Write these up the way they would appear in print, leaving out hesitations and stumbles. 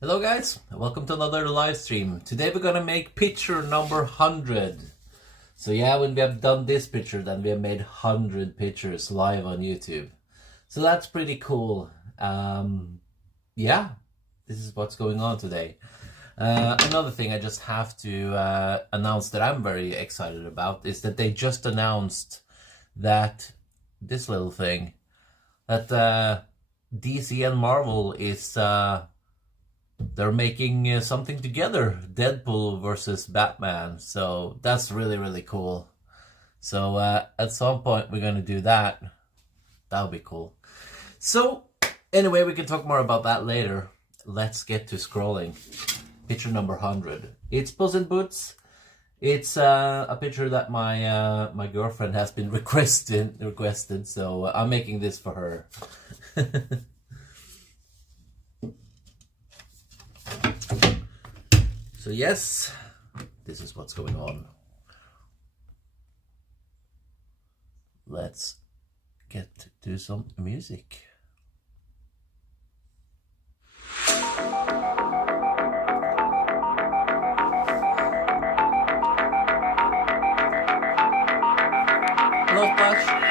Hello guys, welcome to another live stream. Today we're gonna make picture number 100. So yeah, when we have done this picture, then we have made 100 pictures live on YouTube. So that's pretty cool. Yeah, this is what's going on today. Another thing I just have to announce that I'm very excited about is that they just announced that this little thing, that DC and Marvel is they're making something together, Deadpool versus Batman. So that's really cool. So at some point we're gonna do that. That'll be cool. So anyway, we can talk more about that later. Let's get to scrolling. Picture number 100. It's Puss in Boots. It's a picture that my my girlfriend has been requested. So I'm making this for her. So yes, this is what's going on. Let's get to some music. Hello, Flash.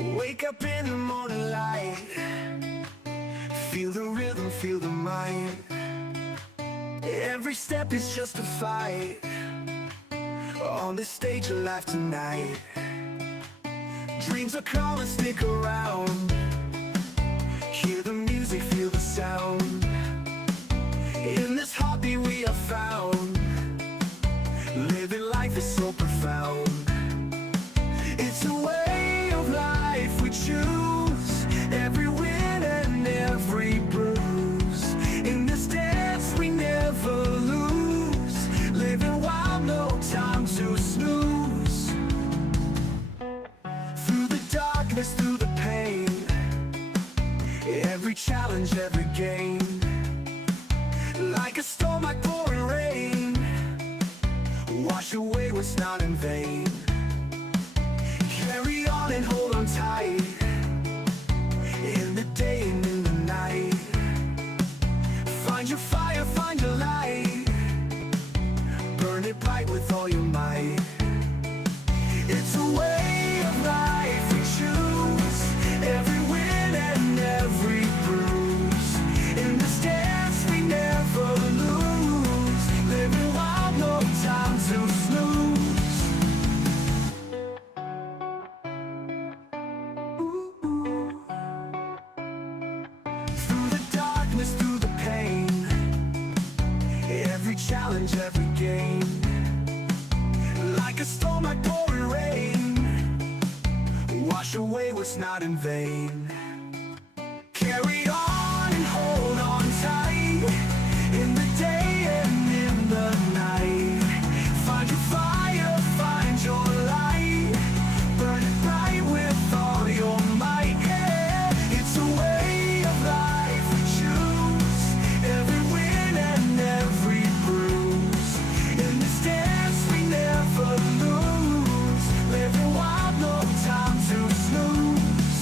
Wake up in the morning light, feel the rhythm, feel the might. Every step is just a fight, on this stage of life tonight. Dreams are calling, stick around, hear the music, feel the sound. In this hobby we are found, living life is so profound. It's a way of life we choose, every win and every bruise. In this dance we never lose, living wild, no time to snooze. Through the darkness, through the pain, every challenge, every game. Like a storm, like pouring rain, wash away what's not in vain. Carry on and hold on tight, in the day and in the night. Find your fire, find your light, burn it bright with all your might. It's a way of life we choose, every win and every bruise. In this dance we never lose, living wild, no time to snooze. Through the darkness, through the pain, every challenge, every game. Like a storm, like pouring rain, wash away what's not in vain. Carry on and hold on tight, in the day and in the night. Find your fire, find your light, burn it bright with all your might. Yeah, it's a way of life we choose, every win and every bruise. In this dance we never lose, living wild, no time to snooze.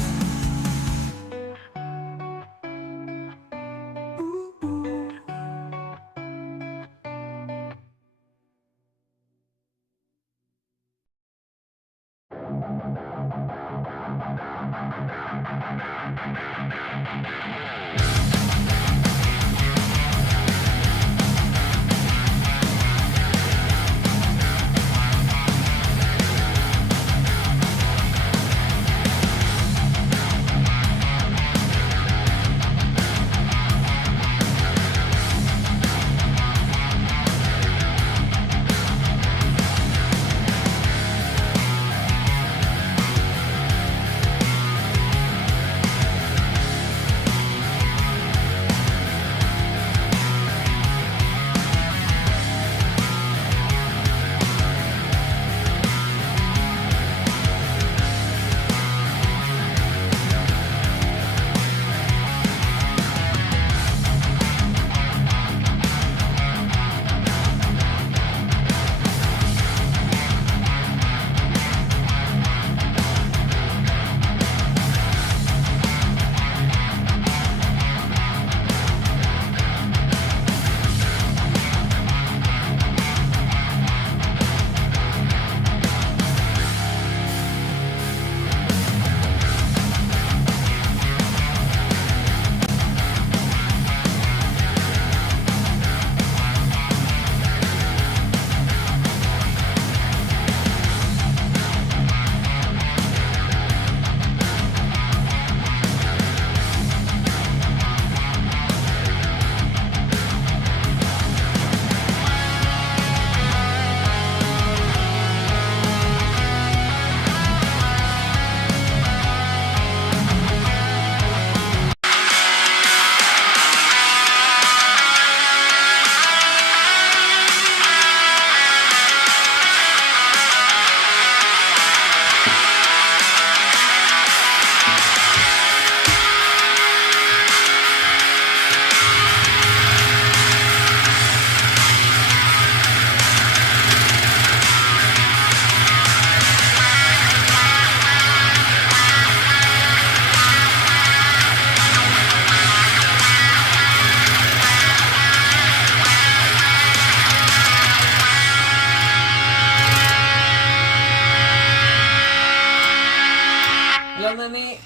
money.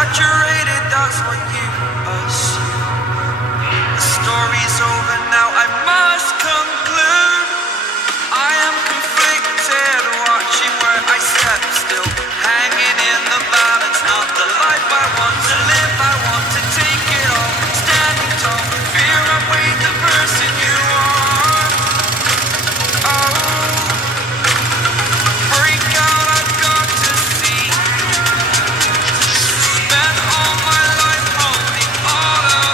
exaggerated, that's what you assume. The story's over now, I must conclude. I am conflicted, watching where I step still, hanging in the balance, not the life I want to live. I want to take it all, standing tall, fear I weighed the person you are. Oh, break out, I've got to see. Spent all my life holding all of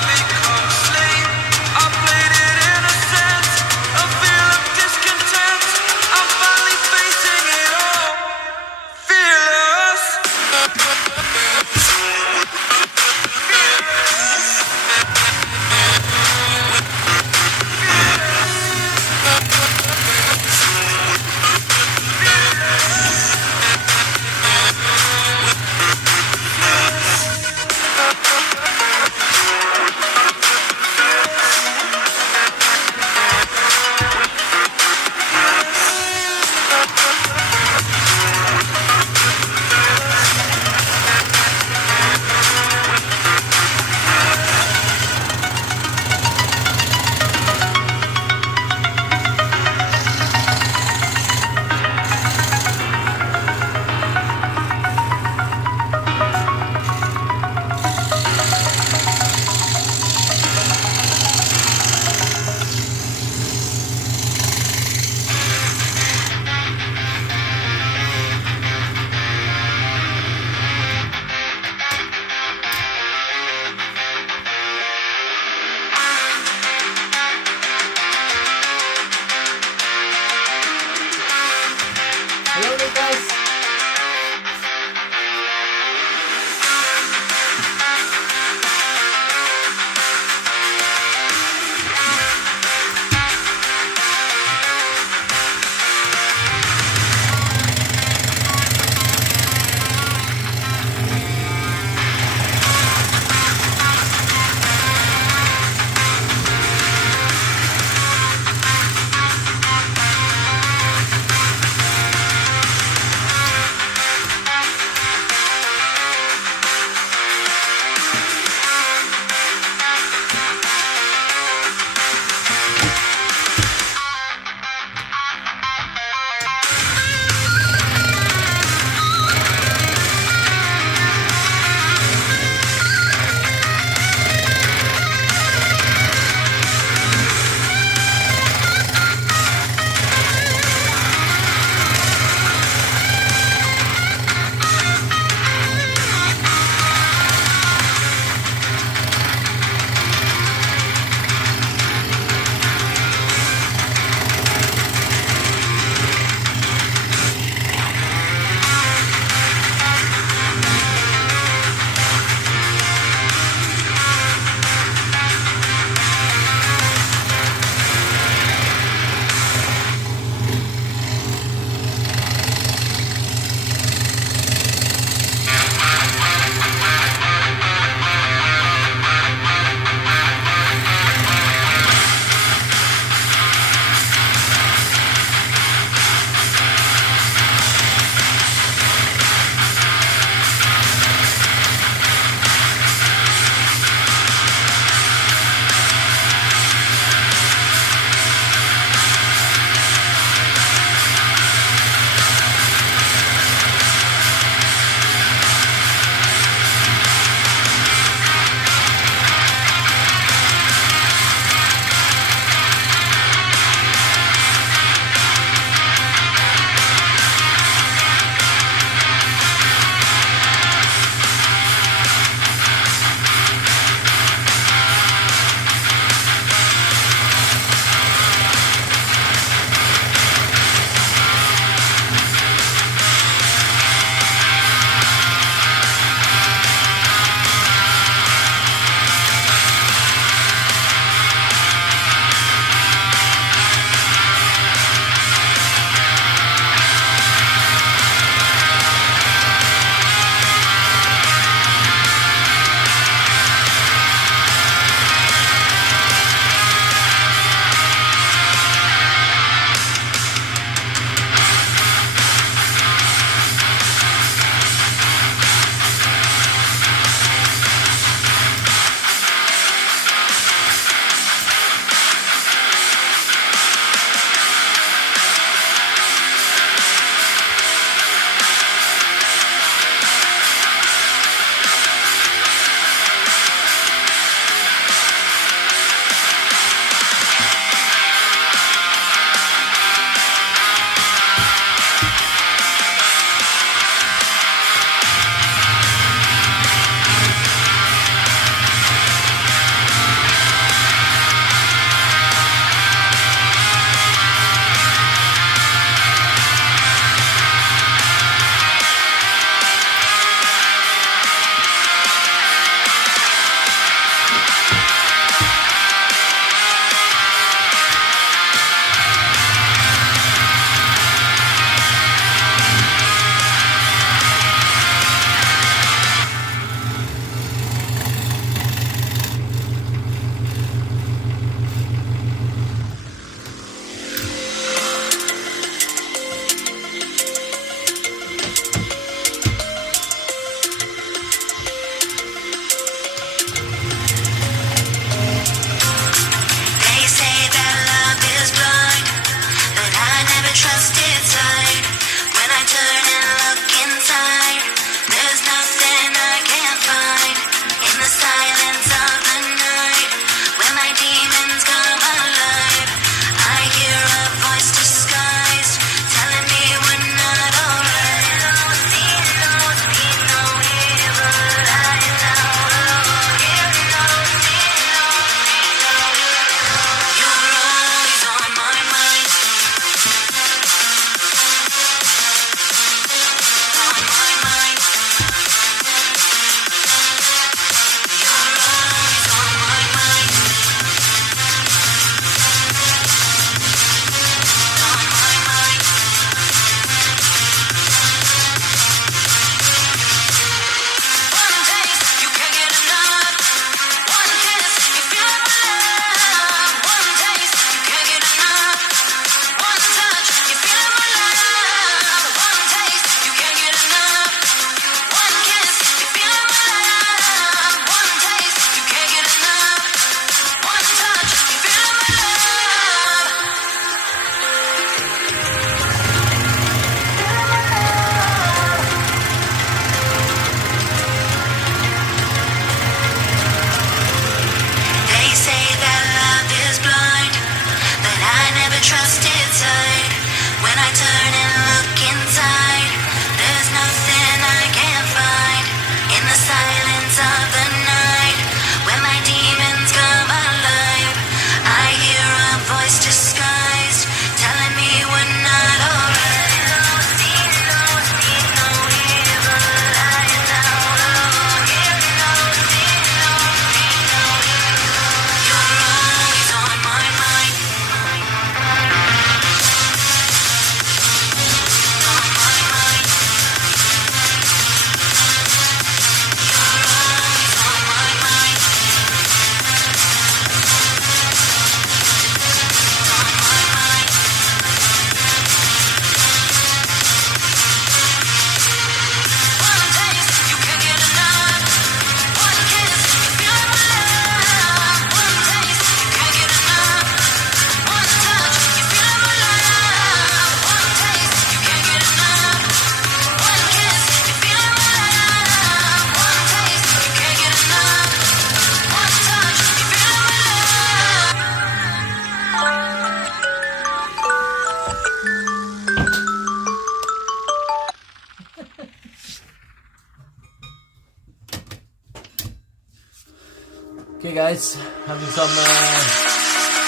guys, having some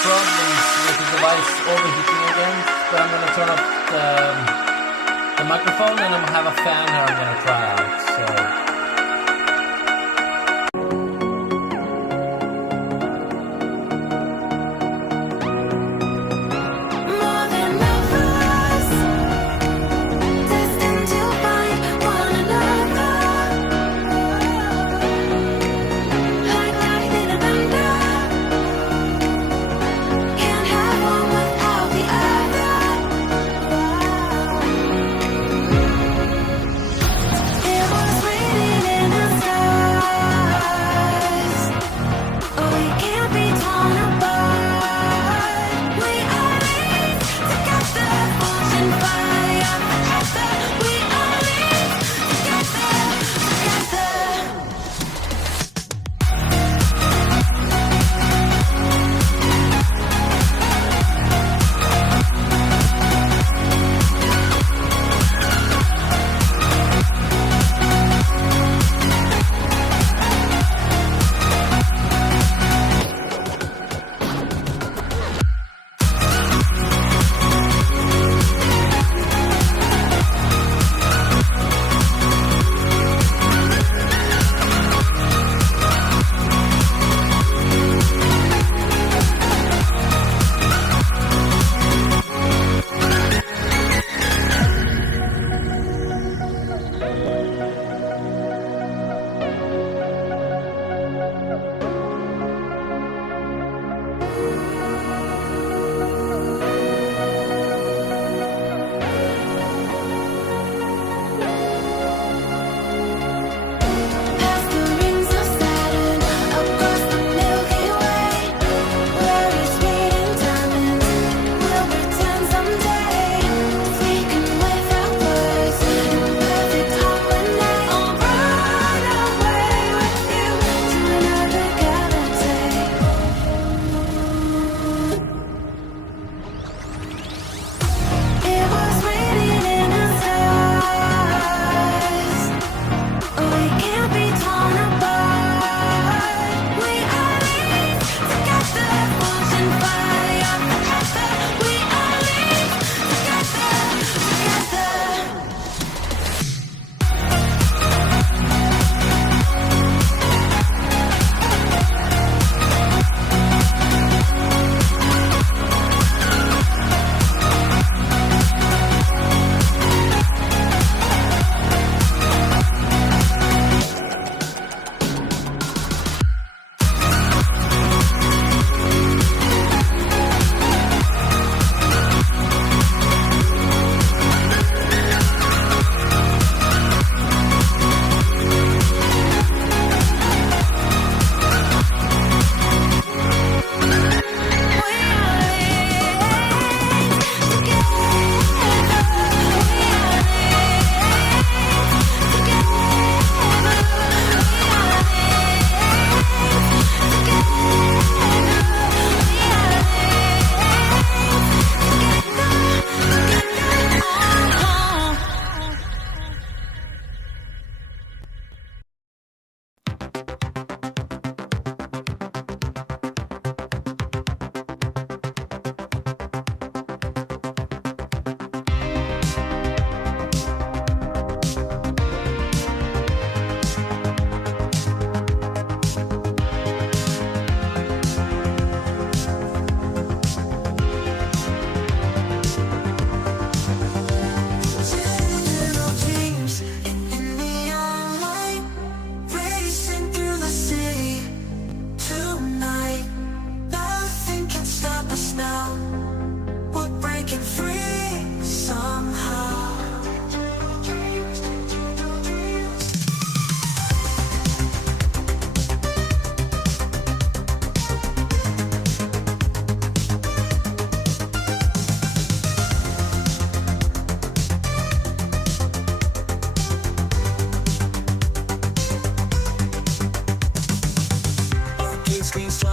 problems with the device overheating again, but I'm gonna turn off the microphone and I'm gonna have a fan here I'm gonna try out. So.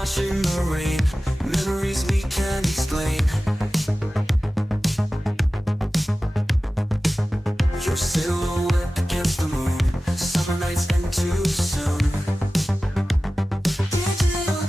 Washing the rain, memories we can't explain. Your silhouette against the moon, summer nights end too soon. Digital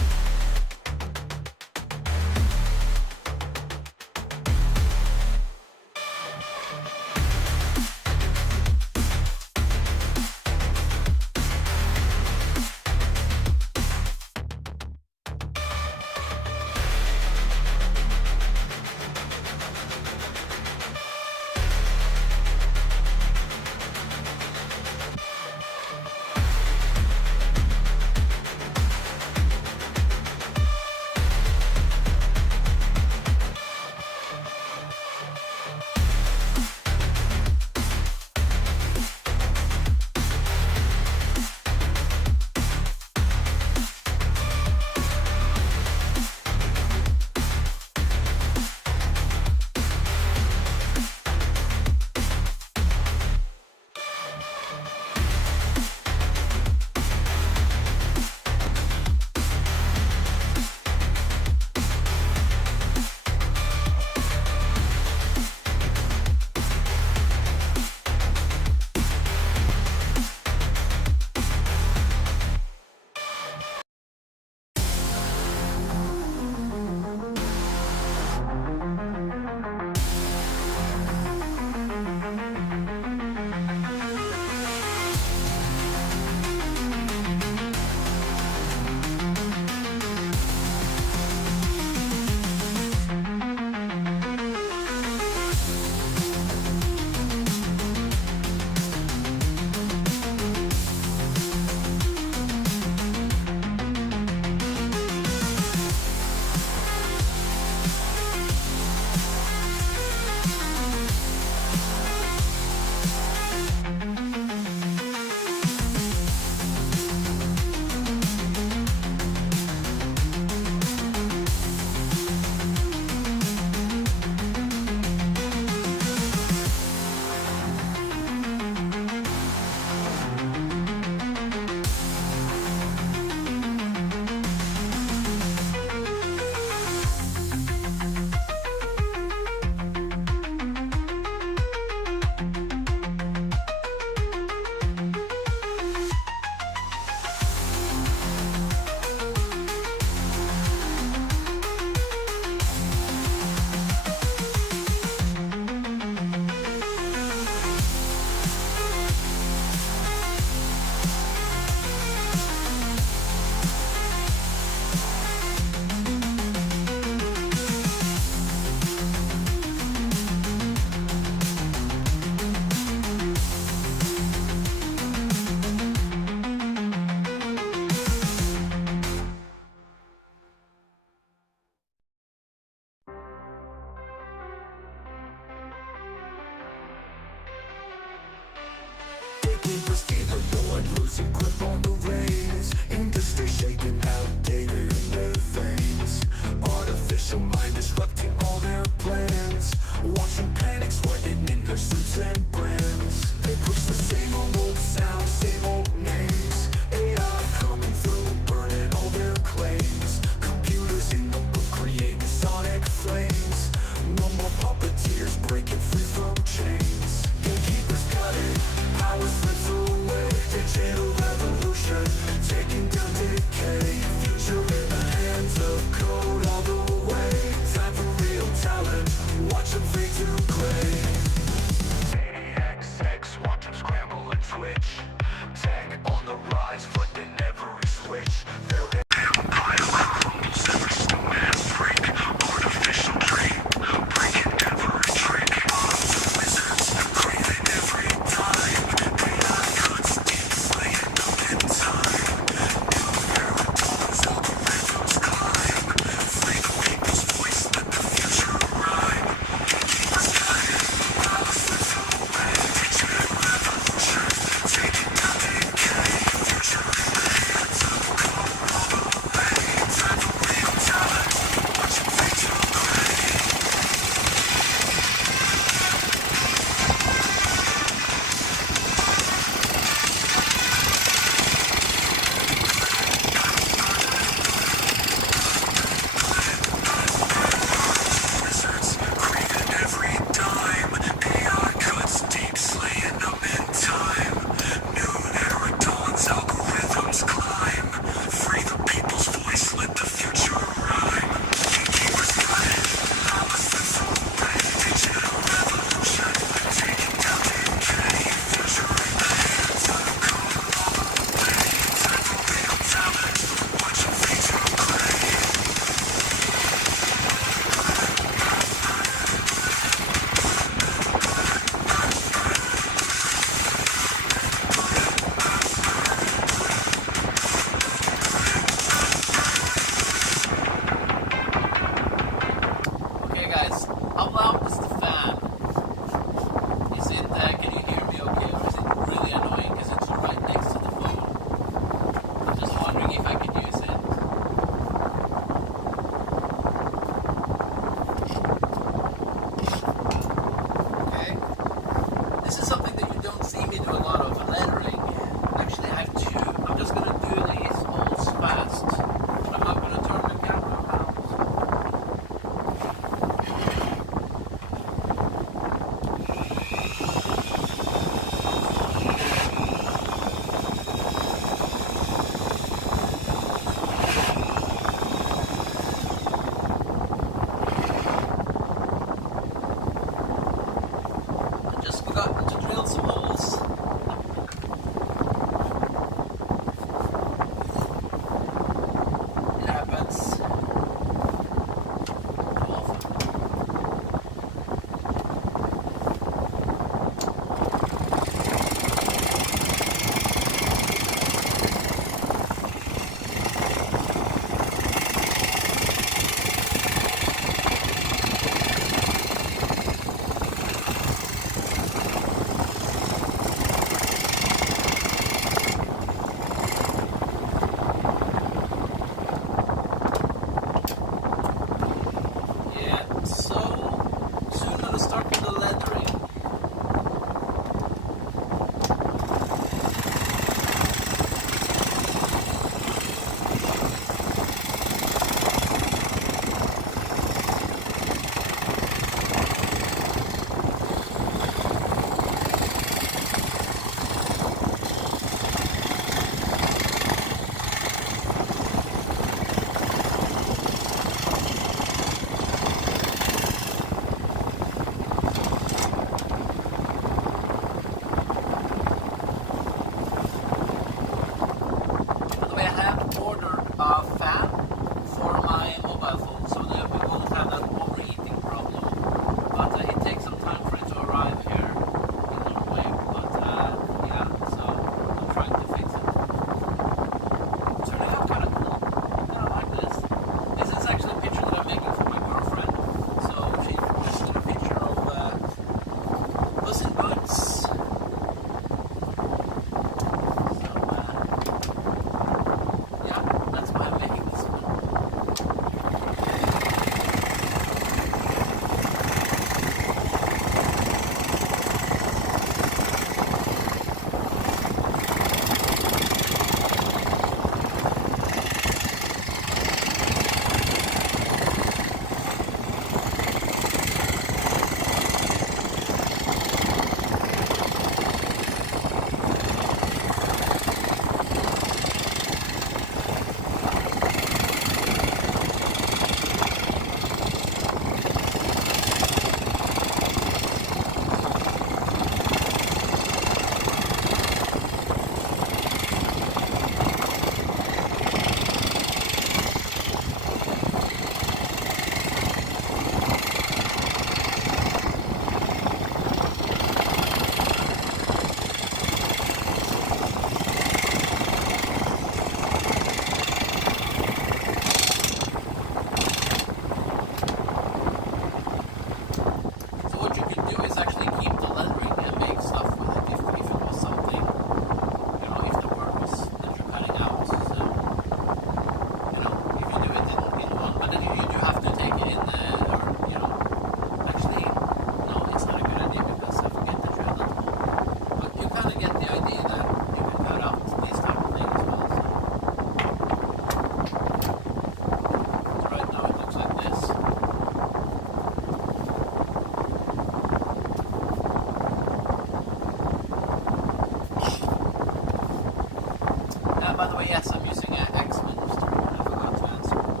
the way, yes, I'm using Axminster. I forgot to answer that.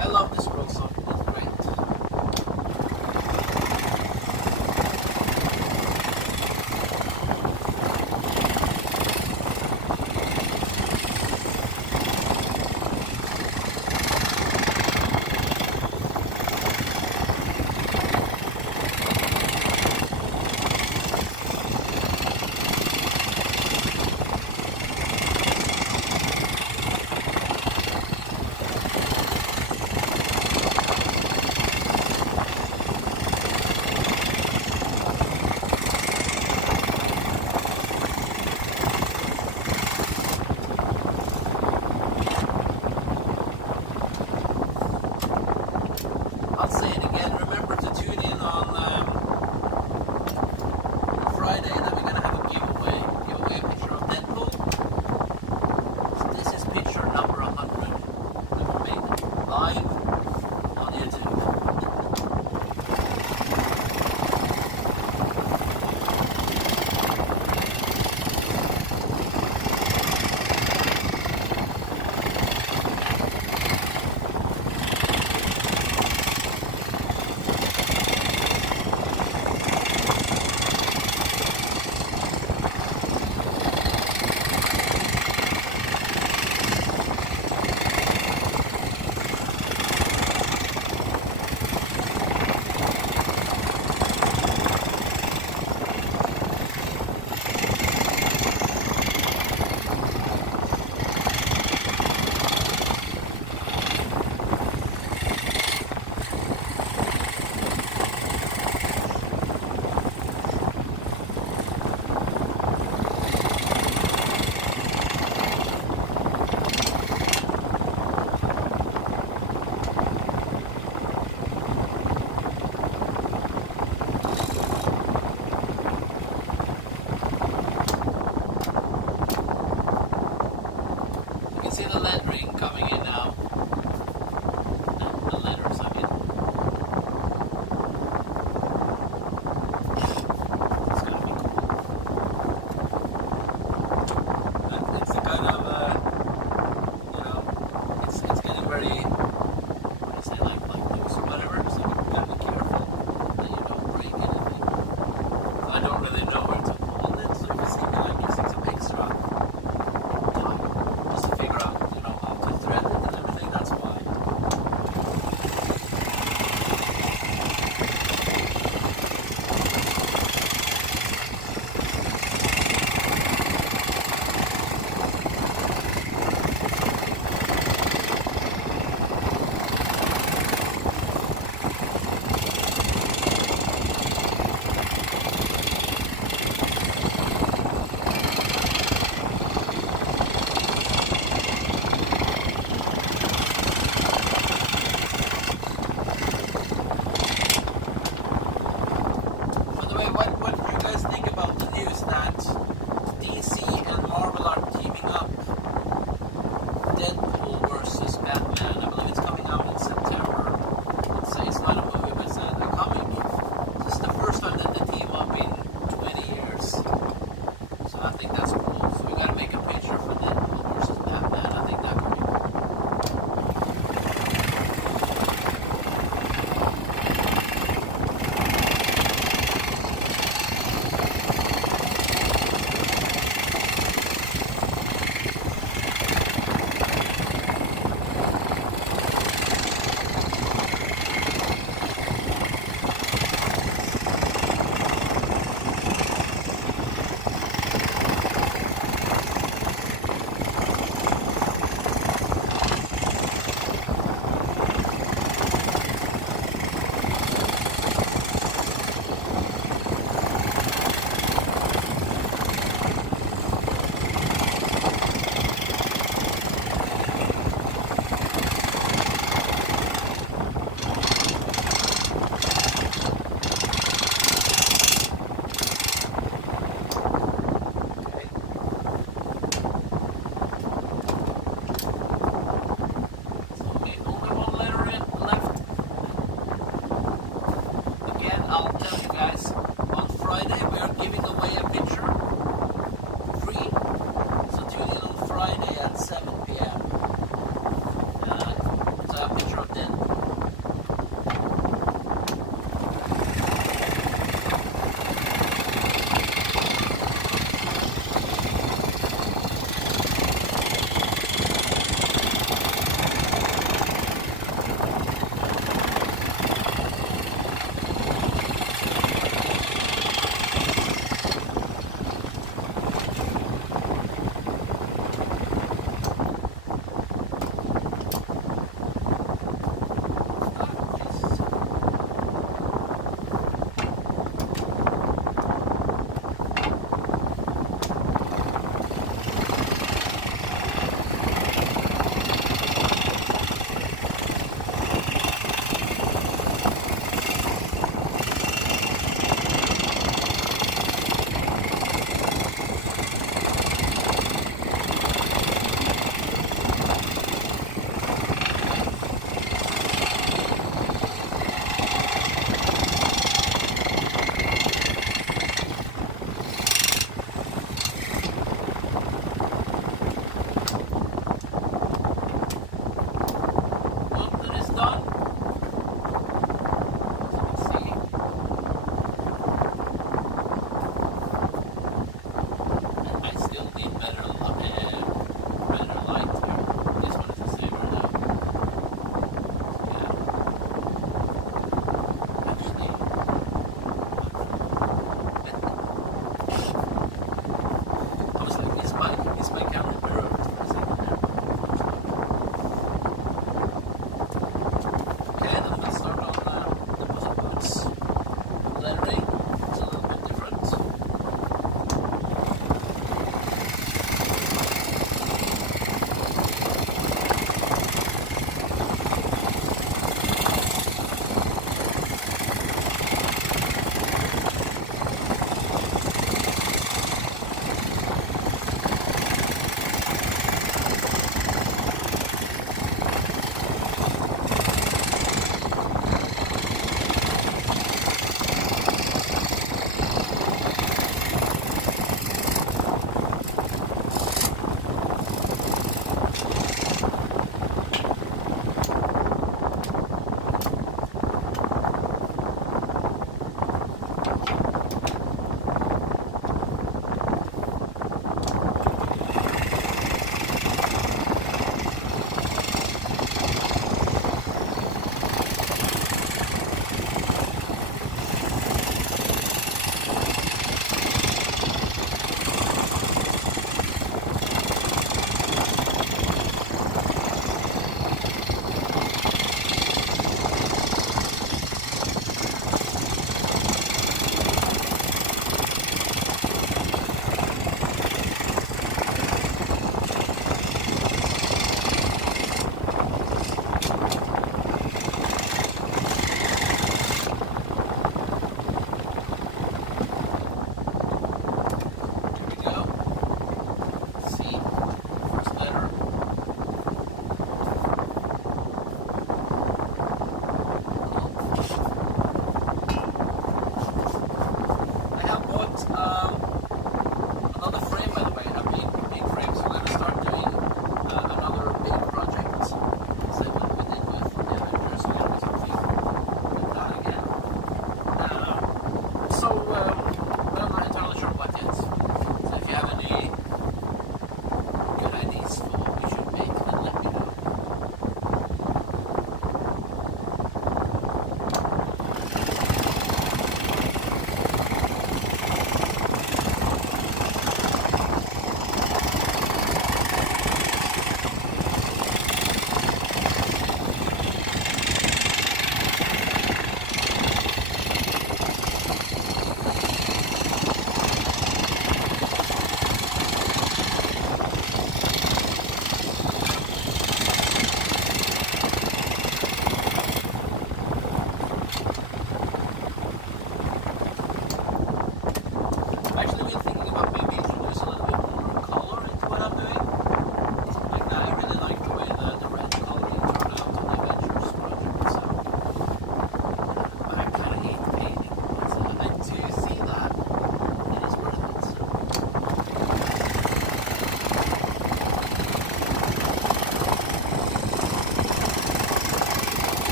I love this Proxxon. It's great.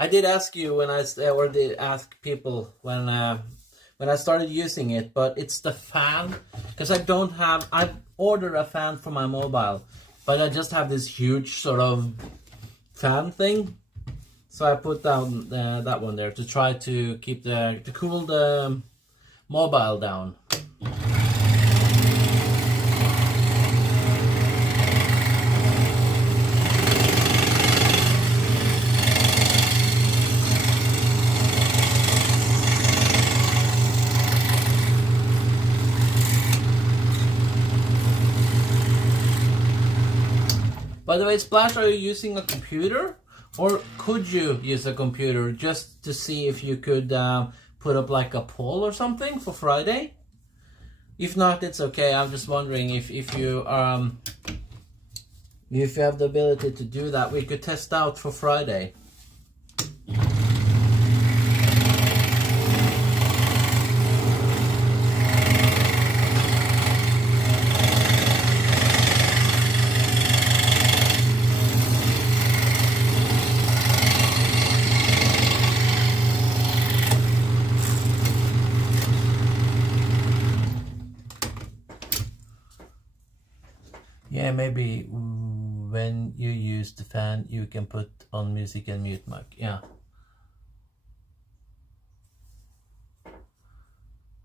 I did ask you when or did ask people when I started using it, but it's the fan, because I've ordered a fan for my mobile, but I just have this huge sort of fan thing, so I put down that one there to try to keep to cool the mobile down. By the way, Splash, are you using a computer? Or could you use a computer just to see if you could put up like a poll or something for Friday? If not, it's okay. I'm just wondering if you have the ability to do that, we could test out for Friday. Yeah, maybe when you use the fan, you can put on music and mute mic. Yeah.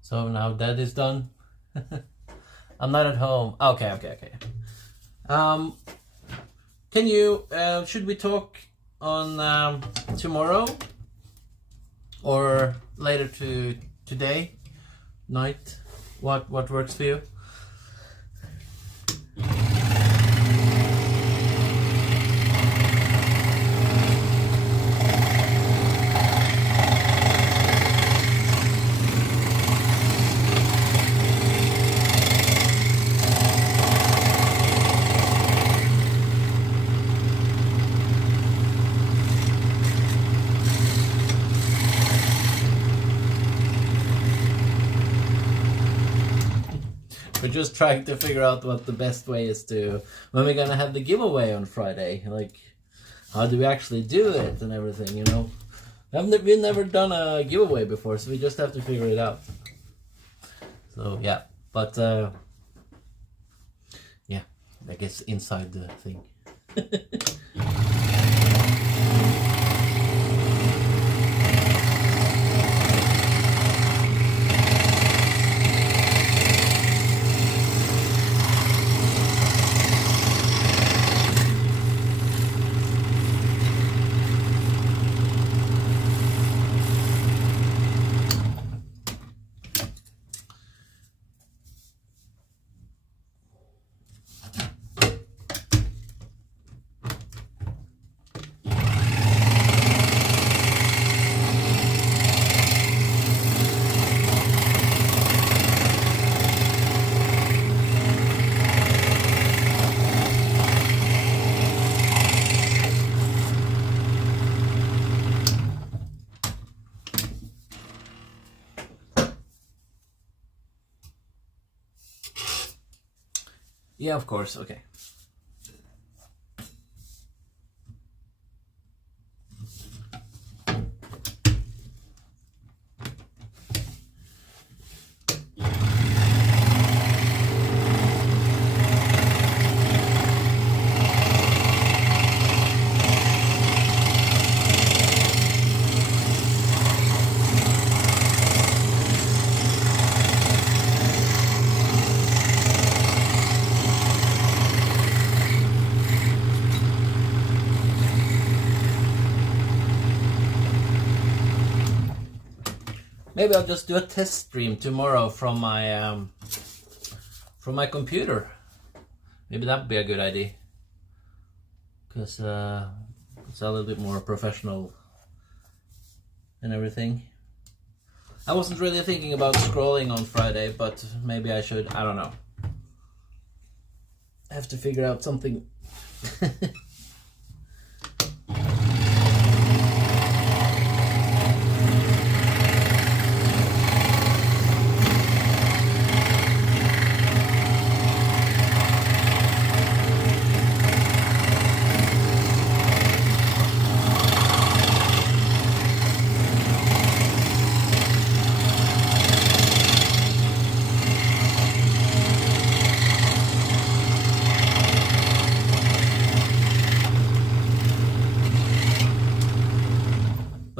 So now that is done. I'm not at home. Okay. Can you? Should we talk on tomorrow or later today night? What works for you? We're just trying to figure out what the best way is to, when we're gonna have the giveaway on Friday, like how do we actually do it and everything, you know. We've never done a giveaway before, so we just have to figure it out. So yeah, but yeah, I guess inside the thing. Yeah, of course, okay. Maybe I'll just do a test stream tomorrow from my computer. Maybe that would be a good idea, because it's a little bit more professional and everything. I wasn't really thinking about scrolling on Friday, but maybe I should. I don't know. I have to figure out something.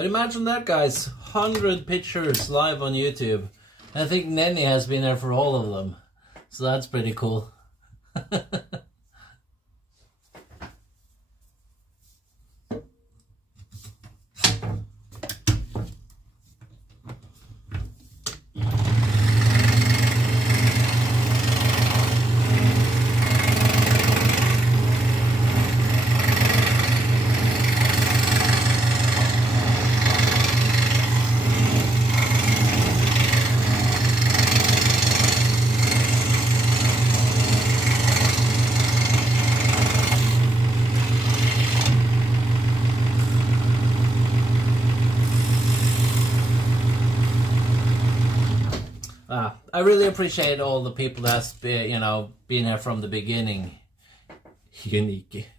But imagine that, guys, 100 pictures live on YouTube. I think Nenny has been there for all of them, so that's pretty cool. I really appreciate all the people that's been, you know, been here from the beginning. Unique.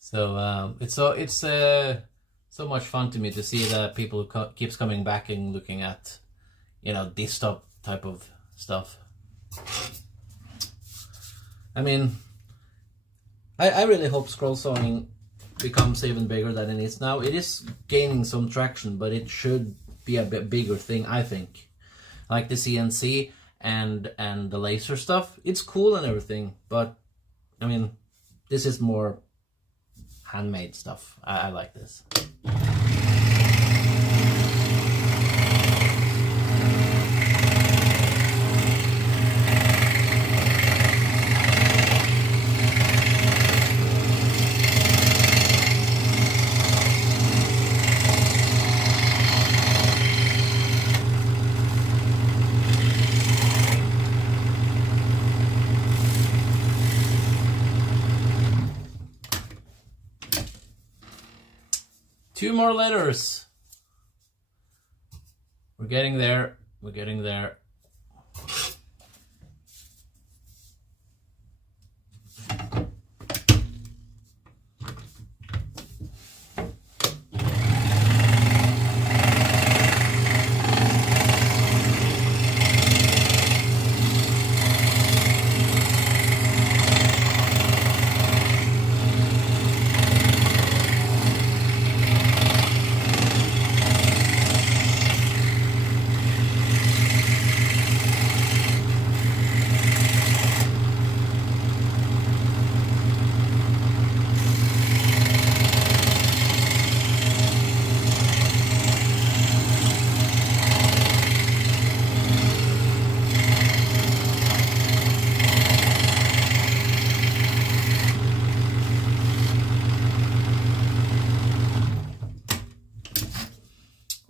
So it's so much fun to me to see that people keeps coming back and looking at, you know, this type of stuff. I mean, I really hope scroll sawing becomes even bigger than it is now. It is gaining some traction, but it should be a bit bigger thing, I think. Like the CNC and the laser stuff, it's cool and everything, but I mean, this is more handmade stuff. I like this. Two more letters. We're getting there. We're getting there.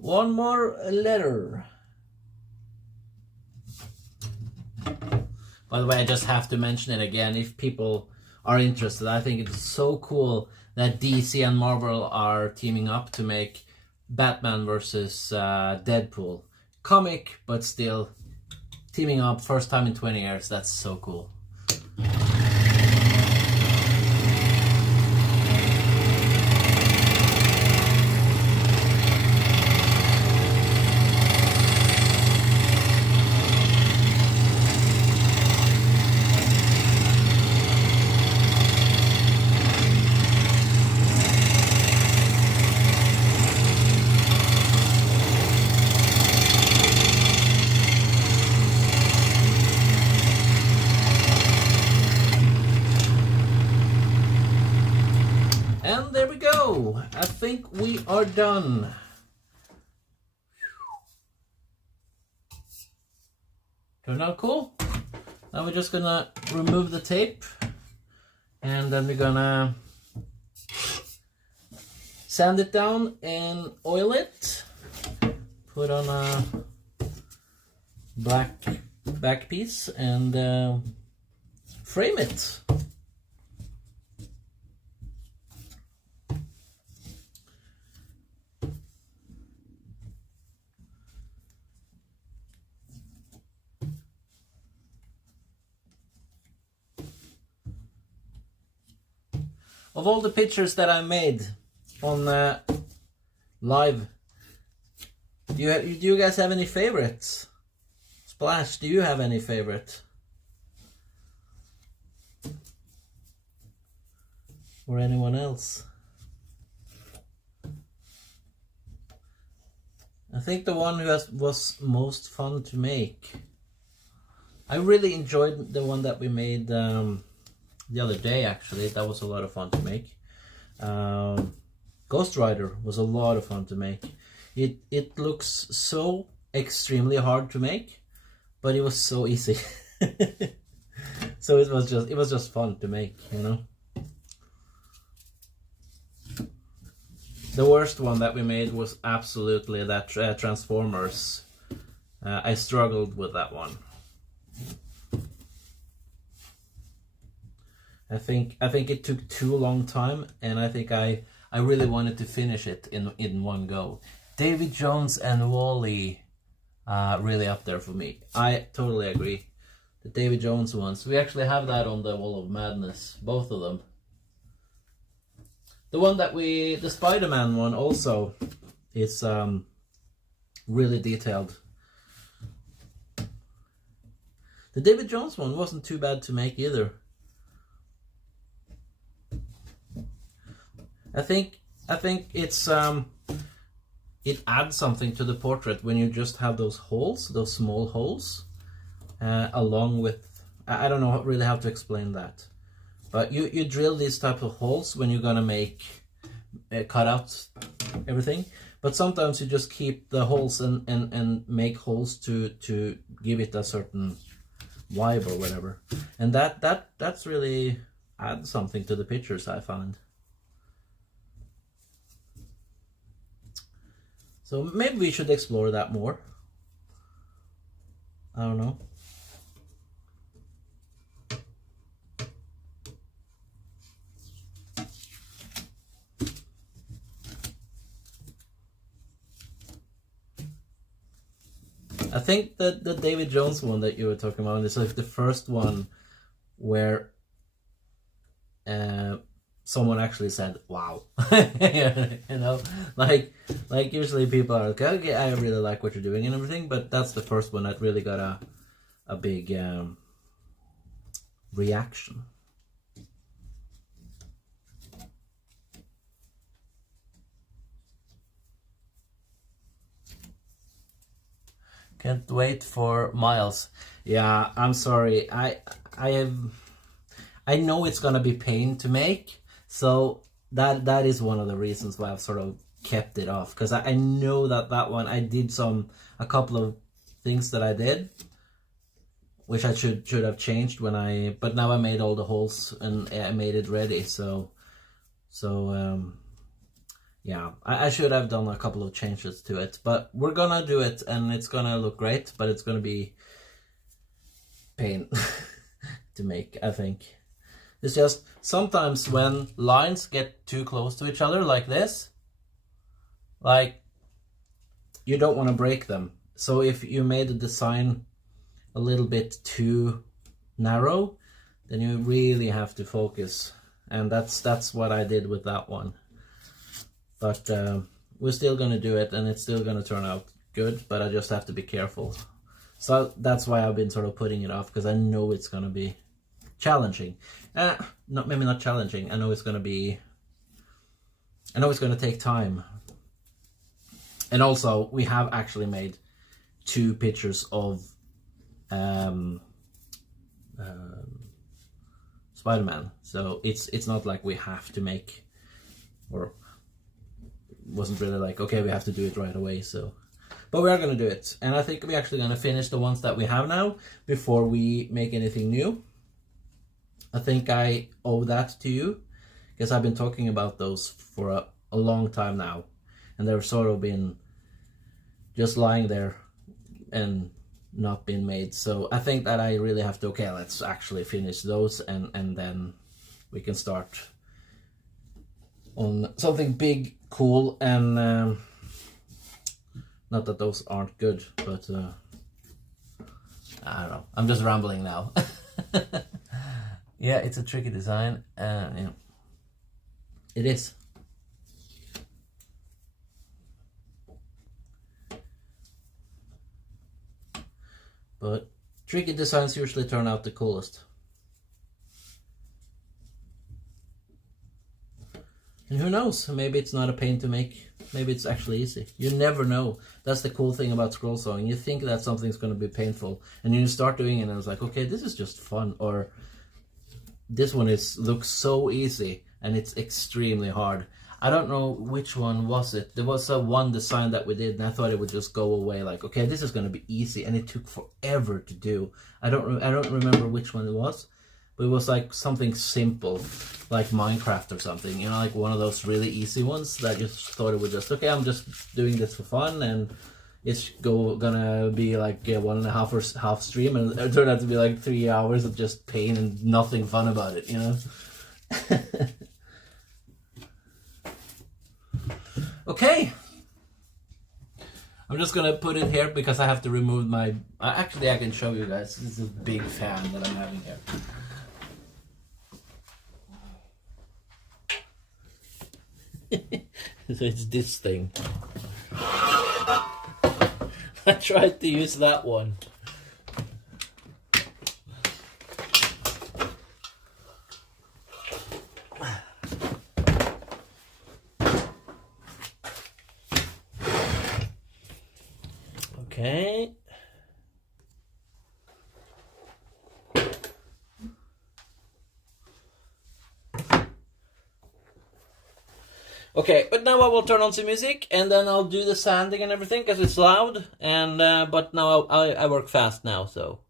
One more letter. By the way, I just have to mention it again if people are interested. I think it's so cool that DC and Marvel are teaming up to make Batman versus Deadpool. Comic, but still teaming up, first time in 20 years. That's so cool. And there we go. I think we are done. Turned out cool. Now we're just gonna remove the tape, and then we're gonna sand it down and oil it. Put on a black back piece and frame it. Of all the pictures that I made on live, do you guys have any favorites? Splash, do you have any favorite? Or anyone else? think the one who was most fun to make. I really enjoyed the one that we made the other day. Actually, that was a lot of fun to make. Ghost Rider was a lot of fun to make. It looks so extremely hard to make, but it was so easy. So it was just fun to make, you know. The worst one that we made was absolutely that Transformers. I struggled with that one. I think it took too long time, and I think I really wanted to finish it in one go. Davy Jones and Wall-E, really up there for me. I totally agree. The Davy Jones ones, we actually have that on the Wall of Madness, both of them. The one that the Spider-Man one also is really detailed. The David Jones one wasn't too bad to make either. I think it's it adds something to the portrait when you just have those holes, those small holes, along with, I don't know really how to explain that, but you drill these type of holes when you're gonna make cutouts, everything. But sometimes you just keep the holes and make holes to give it a certain vibe or whatever, and that's really adds something to the pictures, I find. So maybe we should explore that more. I don't know. I think that the David Jones one that you were talking about is like the first one where someone actually said, wow. You know, like usually people are like, okay, I really like what you're doing and everything, but that's the first one that really got a big reaction. Can't wait for Miles. Yeah, I'm sorry. I know it's gonna be pain to make, so that is one of the reasons why I've sort of kept it off, because I know that one I did a couple of things that I did, which I should have changed but now I made all the holes and I made it ready. So yeah, I should have done a couple of changes to it, but we're gonna do it and it's gonna look great, but it's gonna be pain to make, I think. It's just sometimes when lines get too close to each other like this, like you don't want to break them. So if you made the design a little bit too narrow, then you really have to focus, and that's what I did with that one. But we're still gonna do it, and it's still gonna turn out good, but I just have to be careful. So that's why I've been sort of putting it off, because I know it's gonna be challenging. Maybe not challenging. I know it's gonna take time. And also, we have actually made 2 pictures of Spider-Man, so it's not like we have to make, or wasn't really like, okay, we have to do it right away. So, but we are gonna do it, and I think we're actually gonna finish the ones that we have now before we make anything new. I think I owe that to you, because I've been talking about those for a long time now, and they've sort of been just lying there and not been made. So I think that I really have to, okay, let's actually finish those, and then we can start on something big, cool, and not that those aren't good, but I don't know, I'm just rambling now. Yeah, it's a tricky design, and you know, it is. But tricky designs usually turn out the coolest. And who knows, maybe it's not a pain to make. Maybe it's actually easy. You never know. That's the cool thing about scroll sawing. You think that something's going to be painful, and you start doing it and it's like, okay, this is just fun, or this one looks so easy and it's extremely hard. I don't know which one was it. There was one design that we did and I thought it would just go away, like, okay, this is going to be easy, and it took forever to do. I don't remember which one it was, but it was like something simple, like Minecraft or something, you know, like one of those really easy ones that I just thought it would just, okay, I'm just doing this for fun, and it's gonna be like 1.5 or half stream, and it turned out to be like 3 hours of just pain and nothing fun about it, you know? Okay. I'm just gonna put it here because I have to remove my... Actually, I can show you guys. This is a big fan that I'm having here. So it's this thing. I tried to use that one. Okay. Okay, but now I will turn on some music, and then I'll do the sanding and everything because it's loud. And but now I work fast now, so.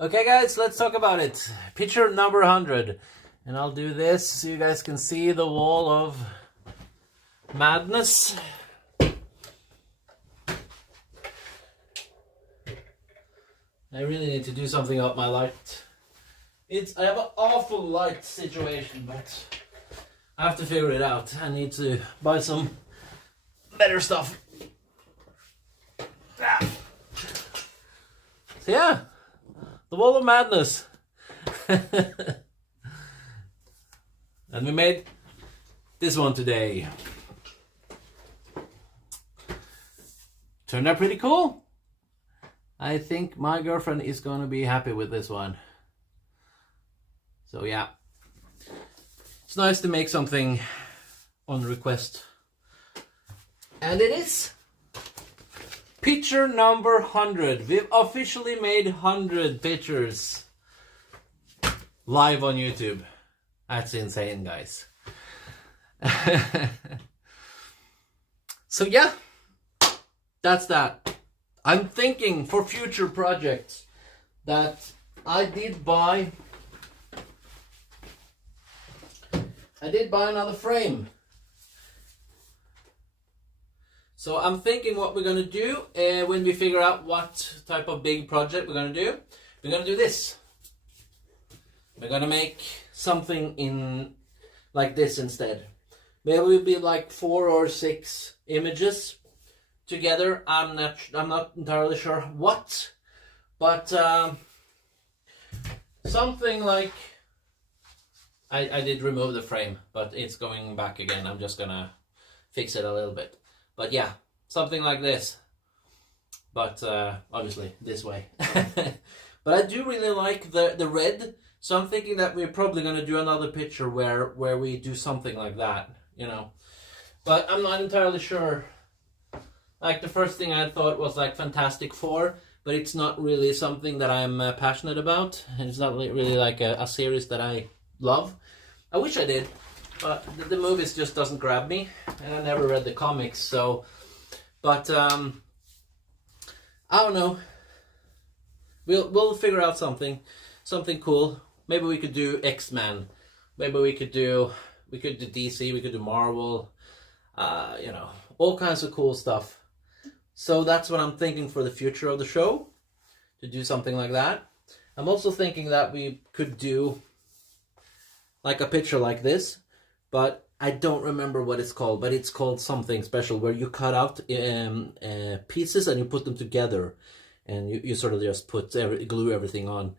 Okay guys, let's talk about it. Picture number 100. And I'll do this so you guys can see the wall of madness. I really need to do something about my light. I have an awful light situation, but I have to figure it out. I need to buy some better stuff. Ah. So yeah, the wall of madness. And we made this one today. Turned out pretty cool. I think my girlfriend is going to be happy with this one. So yeah, it's nice to make something on request. And it is picture number 100. We've officially made 100 pictures live on YouTube. That's insane, guys. So yeah, that's that. I'm thinking for future projects that I did buy another frame. So I'm thinking what we're gonna do when we figure out what type of big project we're gonna do. We're gonna do this. We're gonna make something in like this instead. Maybe it'll be like 4 or 6 images together. I'm not entirely sure what, but something like I did remove the frame, but it's going back again. I'm just gonna fix it a little bit. But yeah, something like this, but obviously this way. But I do really like the red, so I'm thinking that we're probably gonna do another picture where we do something like that, you know. But I'm not entirely sure. Like the first thing I thought was like Fantastic Four, but it's not really something that I'm passionate about. It's not really like a series that I love. I wish I did, but the movies just doesn't grab me, and I never read the comics. So, but I don't know. We'll figure out something cool. Maybe we could do X-Men. Maybe we could do DC. We could do Marvel. You know, all kinds of cool stuff. So that's what I'm thinking for the future of the show, to do something like that. I'm also thinking that we could do like a picture like this, but I don't remember what it's called, but it's called something special, where you cut out pieces and you put them together, and you sort of just glue everything on.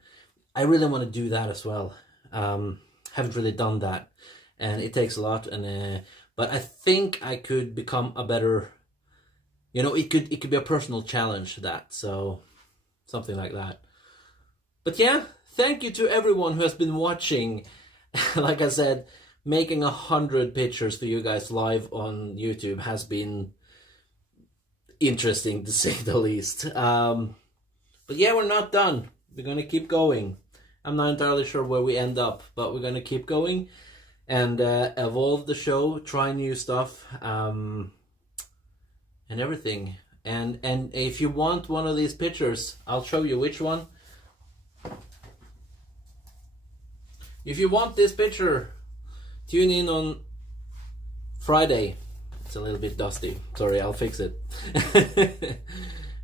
I really want to do that as well. Haven't really done that, and it takes a lot, and but I think I could become a better, you know, it could be a personal challenge, that, so something like that. But yeah, thank you to everyone who has been watching. Like I said, making 100 pictures for you guys live on YouTube has been interesting, to say the least. But yeah, we're not done. We're gonna keep going. I'm not entirely sure where we end up, but we're gonna keep going and evolve the show, try new stuff, and everything. And if you want one of these pictures, I'll show you which one. If you want this picture, tune in on Friday. It's a little bit dusty. Sorry, I'll fix it.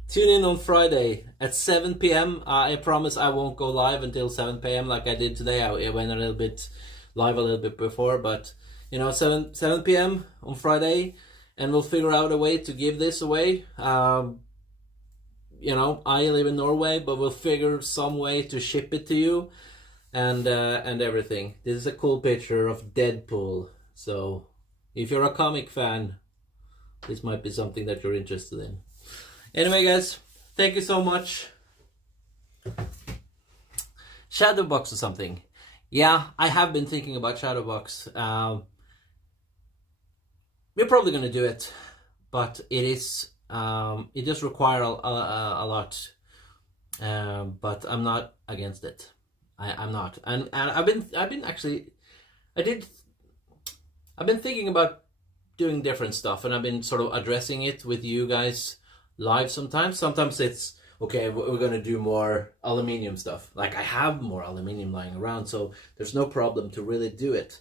Tune in on Friday at 7 p.m. I promise I won't go live until 7 p.m. like I did today. I went a little bit live a little bit before, but you know, 7 p.m. on Friday, and we'll figure out a way to give this away. You know, I live in Norway, but we'll figure some way to ship it to you, and everything. This is a cool picture of Deadpool, so if you're a comic fan, this might be something that you're interested in. Anyway, guys, thank you so much. Shadowbox or something. Yeah, I have been thinking about Shadowbox. We're probably gonna do it, but it does require a lot. But I'm not against it. I'm not, and I've been thinking about doing different stuff, and I've been sort of addressing it with you guys live sometimes. Sometimes it's, okay, we're gonna do more aluminium stuff. Like, I have more aluminium lying around, so there's no problem to really do it.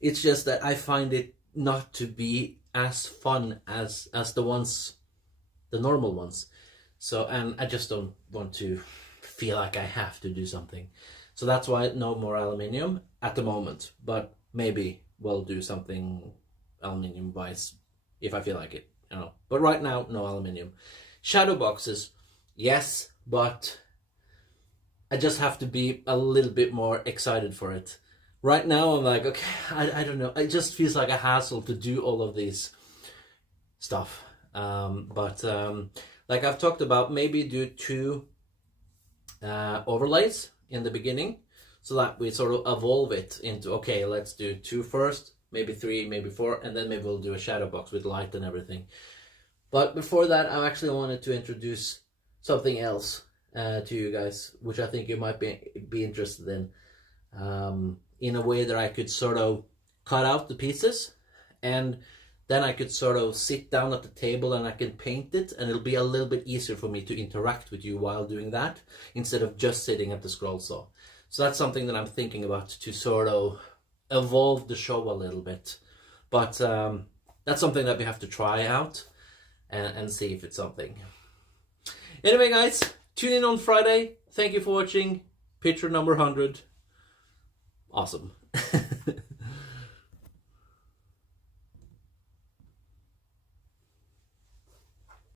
It's just that I find it not to be as fun as the normal ones. So, and I just don't want to feel like I have to do something. So that's why no more aluminium at the moment, but maybe we'll do something aluminium wise if I feel like it, you know. But right now, no aluminium. Shadow boxes, yes, but I just have to be a little bit more excited for it. Right now I'm like, okay, I don't know, it just feels like a hassle to do all of these stuff. Like I've talked about, maybe do 2 overlays in the beginning, so that we sort of evolve it into, okay, let's do 2 first, maybe 3, maybe 4, and then maybe we'll do a shadow box with light and everything. But before that, I actually wanted to introduce something else to you guys, which I think you might be interested in a way that I could sort of cut out the pieces, and then I could sort of sit down at the table and I can paint it, and it'll be a little bit easier for me to interact with you while doing that, instead of just sitting at the scroll saw. So that's something that I'm thinking about, to sort of evolve the show a little bit. But that's something that we have to try out and see if it's something. Anyway, guys, tune in on Friday. Thank you for watching. Picture number 100. Awesome.